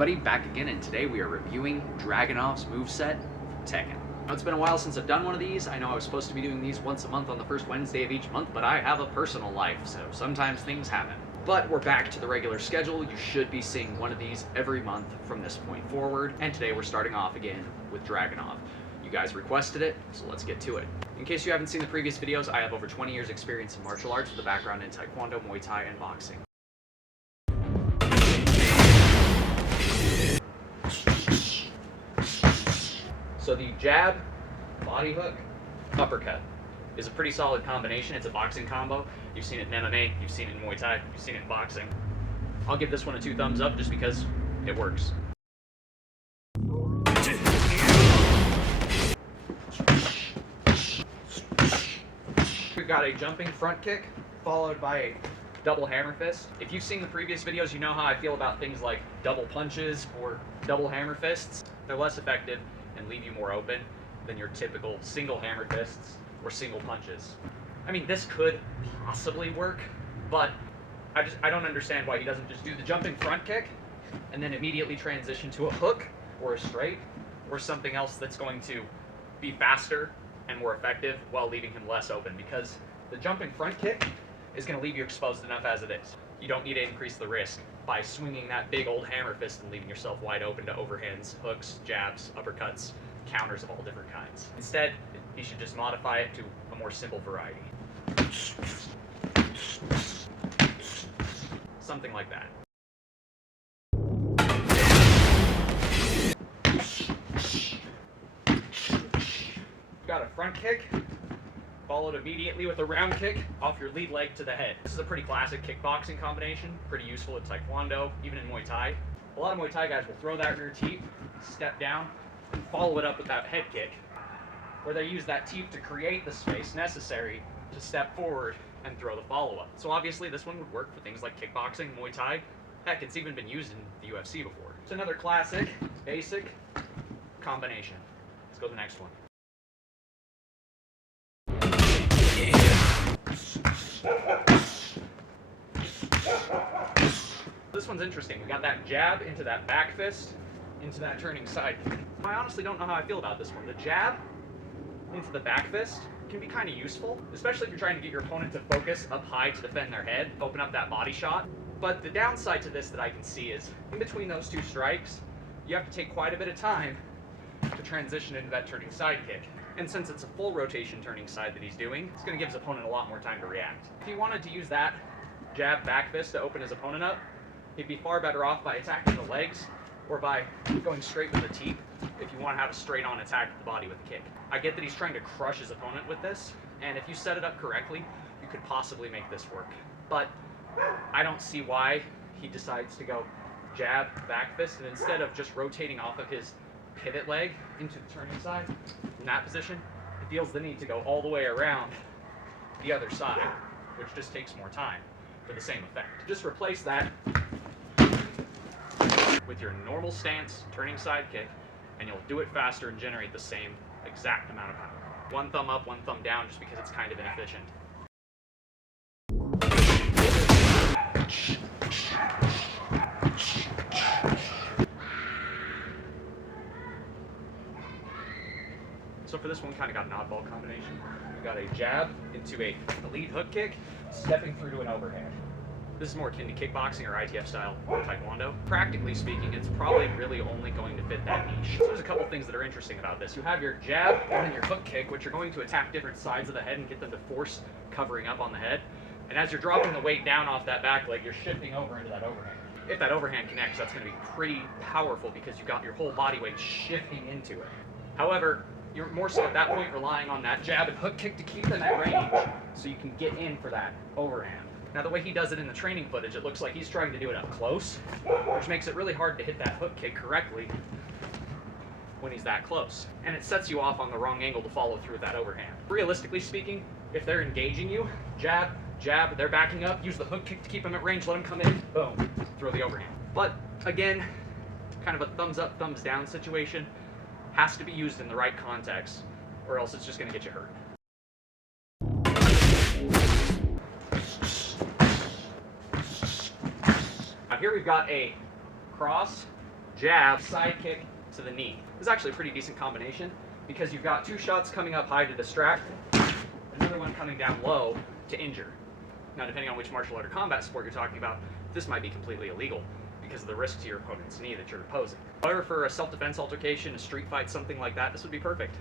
everybody, back again, and today we are reviewing Dragunov's moveset from Tekken. Now, it's been a while since I've done one of these. I know I was supposed to be doing these once a month on the first Wednesday of each month, but I have a personal life, so sometimes things happen. But we're back to the regular schedule. You should be seeing one of these every month from this point forward, and today we're starting off again with Dragunov. You guys requested it, so let's get to it. In case you haven't seen the previous videos, I have over 20 years experience in martial arts with a background in Taekwondo, Muay Thai, and boxing. So the jab, body hook, uppercut is a pretty solid combination. It's a boxing combo. You've seen it in MMA, you've seen it in Muay Thai, you've seen it in boxing. I'll give this one a 2 thumbs up just because it works. We've got a jumping front kick followed by a double hammer fist. If you've seen the previous videos, you know how I feel about things like double punches or double hammer fists. They're less effective and leave you more open than your typical single hammer fists or single punches. I mean, this could possibly work, but I don't understand why he doesn't just do the jumping front kick and then immediately transition to a hook or a straight or something else that's going to be faster and more effective while leaving him less open, because the jumping front kick is going to leave you exposed enough as it is. You don't need to increase the risk by swinging that big old hammer fist and leaving yourself wide open to overhands, hooks, jabs, uppercuts, counters of all different kinds. Instead, he should just modify it to a more simple variety. Something like that. Got a front kick, followed immediately with a round kick off your lead leg to the head. This is a pretty classic kickboxing combination, pretty useful in Taekwondo, even in Muay Thai. A lot of Muay Thai guys will throw that rear teep, step down, and follow it up with that head kick, where they use that teep to create the space necessary to step forward and throw the follow-up. So obviously this one would work for things like kickboxing, Muay Thai. Heck, it's even been used in the UFC before. It's another classic, basic combination. Let's go to the next one. This one's interesting. We got that jab into that back fist, into that turning side kick. I honestly don't know how I feel about this one. The jab into the back fist can be kind of useful, especially if you're trying to get your opponent to focus up high to defend their head, open up that body shot. But the downside to this that I can see is, in between those 2 strikes, you have to take quite a bit of time to transition into that turning side kick. And since it's a full rotation turning side that he's doing, it's going to give his opponent a lot more time to react. If he wanted to use that jab back fist to open his opponent up, he'd be far better off by attacking the legs or by going straight with the teep if you want to have a straight-on attack of the body with the kick. I get that he's trying to crush his opponent with this, and if you set it up correctly, you could possibly make this work. But I don't see why he decides to go jab back fist, and instead of just rotating off of his pivot leg into the turning side, in that position, he feels the need to go all the way around the other side, which just takes more time for the same effect. Just replace that with your normal stance turning side kick, and you'll do it faster and generate the same exact amount of power. 1 thumb up, 1 thumb down, just because it's kind of inefficient. So for this one, kind of got an oddball combination. We've got a jab into a lead hook kick, stepping through to an overhand. This is more akin to kickboxing or ITF style Taekwondo. Practically speaking, it's probably really only going to fit that niche. So there's a couple things that are interesting about this. You have your jab and then your hook kick, which are going to attack different sides of the head and get them to force covering up on the head. And as you're dropping the weight down off that back leg, you're shifting over into that overhand. If that overhand connects, that's going to be pretty powerful because you've got your whole body weight shifting into it. However, you're more so at that point relying on that jab and hook kick to keep them at range so you can get in for that overhand. Now, the way he does it in the training footage, it looks like he's trying to do it up close, which makes it really hard to hit that hook kick correctly when he's that close. And it sets you off on the wrong angle to follow through with that overhand. Realistically speaking, if they're engaging you, jab, jab, they're backing up, use the hook kick to keep them at range, let them come in, boom, throw the overhand. But again, kind of a thumbs up, thumbs down situation. Has to be used in the right context, or else it's just going to get you hurt. Now here we've got a cross jab, side kick to the knee. This is actually a pretty decent combination because you've got two shots coming up high to distract, another one coming down low to injure. Now, depending on which martial art or combat sport you're talking about, this might be completely illegal because of the risk to your opponent's knee that you're opposing. However, for a self-defense altercation, a street fight, something like that, this would be perfect.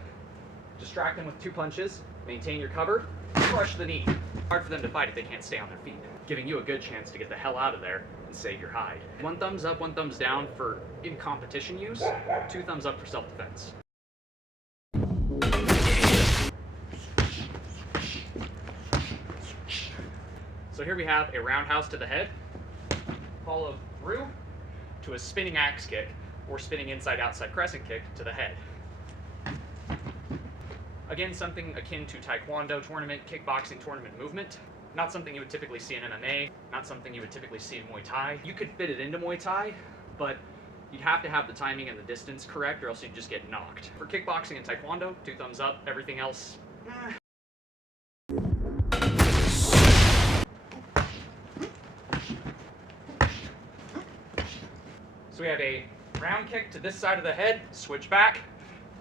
Distract them with 2 punches, maintain your cover, crush the knee. Hard for them to fight if they can't stay on their feet, giving you a good chance to get the hell out of there and save your hide. 1 thumbs up, 1 thumbs down for in competition use, 2 thumbs up for self-defense. So here we have a roundhouse to the head, followed through to a spinning axe kick or spinning inside-outside crescent kick to the head. Again, something akin to Taekwondo tournament, kickboxing tournament movement. Not something you would typically see in MMA, not something you would typically see in Muay Thai. You could fit it into Muay Thai, but you'd have to have the timing and the distance correct or else you'd just get knocked. For kickboxing and Taekwondo, 2 thumbs up, everything else, So we have a round kick to this side of the head, switch back,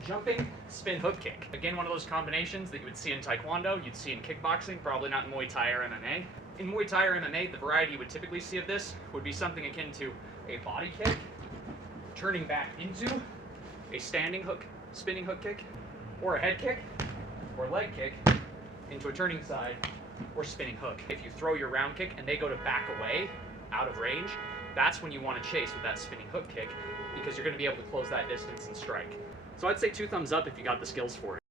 jumping, spin hook kick. Again, one of those combinations that you would see in Taekwondo, you'd see in kickboxing, probably not in Muay Thai or MMA. In Muay Thai or MMA, the variety you would typically see of this would be something akin to a body kick, turning back into a standing hook, spinning hook kick, or a head kick, or leg kick, into a turning side, or spinning hook. If you throw your round kick and they go to back away, out of range, that's when you want to chase with that spinning hook kick because you're going to be able to close that distance and strike. So I'd say 2 thumbs up if you got the skills for it.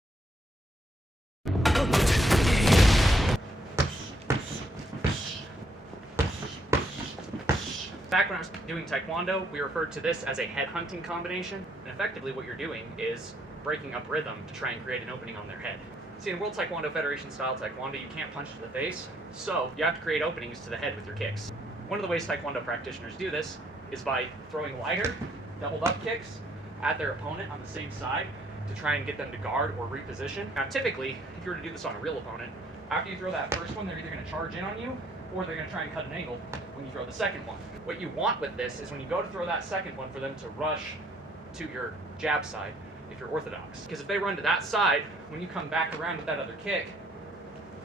Back when I was doing Taekwondo, we referred to this as a head hunting combination, and effectively what you're doing is breaking up rhythm to try and create an opening on their head. See, in World Taekwondo Federation style Taekwondo, you can't punch to the face, so you have to create openings to the head with your kicks. One of the ways Taekwondo practitioners do this is by throwing lighter, doubled up kicks at their opponent on the same side to try and get them to guard or reposition. Now typically, if you were to do this on a real opponent, after you throw that first one, they're either going to charge in on you or they're going to try and cut an angle when you throw the second one. What you want with this is when you go to throw that second one for them to rush to your jab side if you're orthodox. Because if they run to that side, when you come back around with that other kick,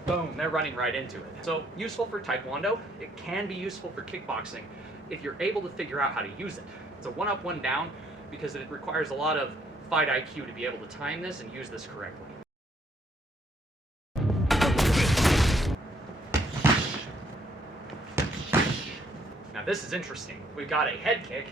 boom, they're running right into it. So useful for Taekwondo, it can be useful for kickboxing if you're able to figure out how to use it. It's a 1 up, 1 down because it requires a lot of fight IQ to be able to time this and use this correctly. Now this is interesting. We've got a head kick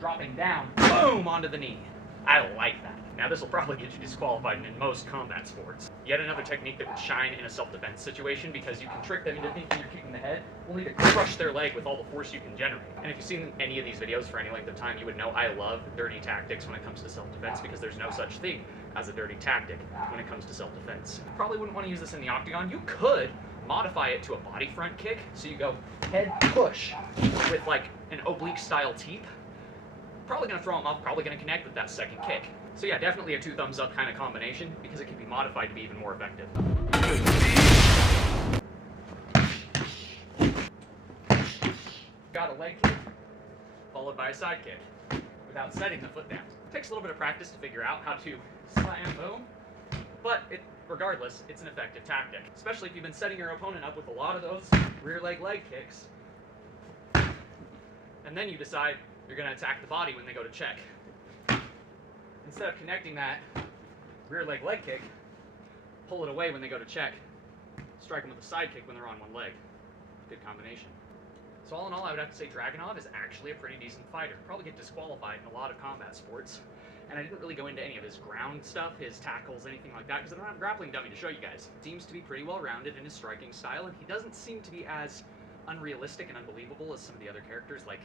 dropping down, boom, onto the knee. I like that. Now this will probably get you disqualified in most combat sports. Yet another technique that would shine in a self-defense situation because you can trick them into thinking you're kicking the head, only to crush their leg with all the force you can generate. And if you've seen any of these videos for any length of time, you would know I love dirty tactics when it comes to self-defense because there's no such thing as a dirty tactic when it comes to self-defense. You probably wouldn't want to use this in the octagon. You could modify it to a body front kick, so you go head push with like an oblique style teep. Probably going to throw them off, probably going to connect with that second kick. So yeah, definitely a 2 thumbs up kind of combination because it can be modified to be even more effective. Got a leg kick, followed by a side kick, without setting the foot down. It takes a little bit of practice to figure out how to slam, boom, but regardless, it's an effective tactic. Especially if you've been setting your opponent up with a lot of those rear leg kicks, and then you decide you're going to attack the body when they go to check. Instead of connecting that rear leg kick, pull it away when they go to check, strike them with a side kick when they're on one leg. Good combination. So all in all, I would have to say Dragunov is actually a pretty decent fighter. Probably get disqualified in a lot of combat sports. And I didn't really go into any of his ground stuff, his tackles, anything like that, because I don't have a grappling dummy to show you guys. Seems to be pretty well rounded in his striking style, and he doesn't seem to be as unrealistic and unbelievable as some of the other characters like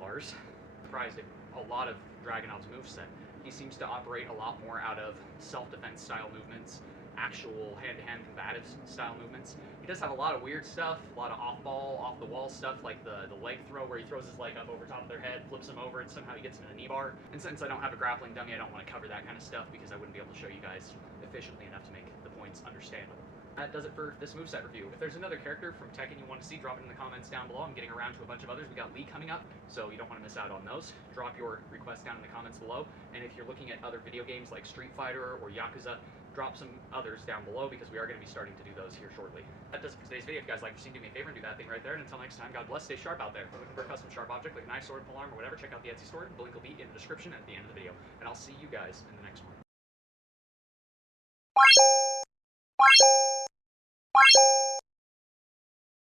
Lars. Surprised at a lot of Dragunov's moveset. He seems to operate a lot more out of self-defense style movements, actual hand-to-hand combative style movements. He does have a lot of weird stuff, a lot of off-ball, off-the-wall stuff, like the leg throw where he throws his leg up over top of their head, flips them over, and somehow he gets into a knee bar. And since I don't have a grappling dummy, I don't want to cover that kind of stuff because I wouldn't be able to show you guys efficiently enough to make the points understandable. That does it for this moveset review. If there's another character from Tekken you want to see, drop it in the comments down below. I'm getting around to a bunch of others. We got Lee coming up, so you don't want to miss out on those. Drop your requests down in the comments below. And if you're looking at other video games like Street Fighter or Yakuza, drop some others down below because we are going to be starting to do those here shortly. That does it for today's video. If you guys like what you've seen, do me a favor and do that thing right there. And until next time, God bless, stay sharp out there. If you're looking for a custom sharp object like a knife, sword, polearm, or whatever, check out the Etsy store. The link will be in the description and at the end of the video. And I'll see you guys in the next one.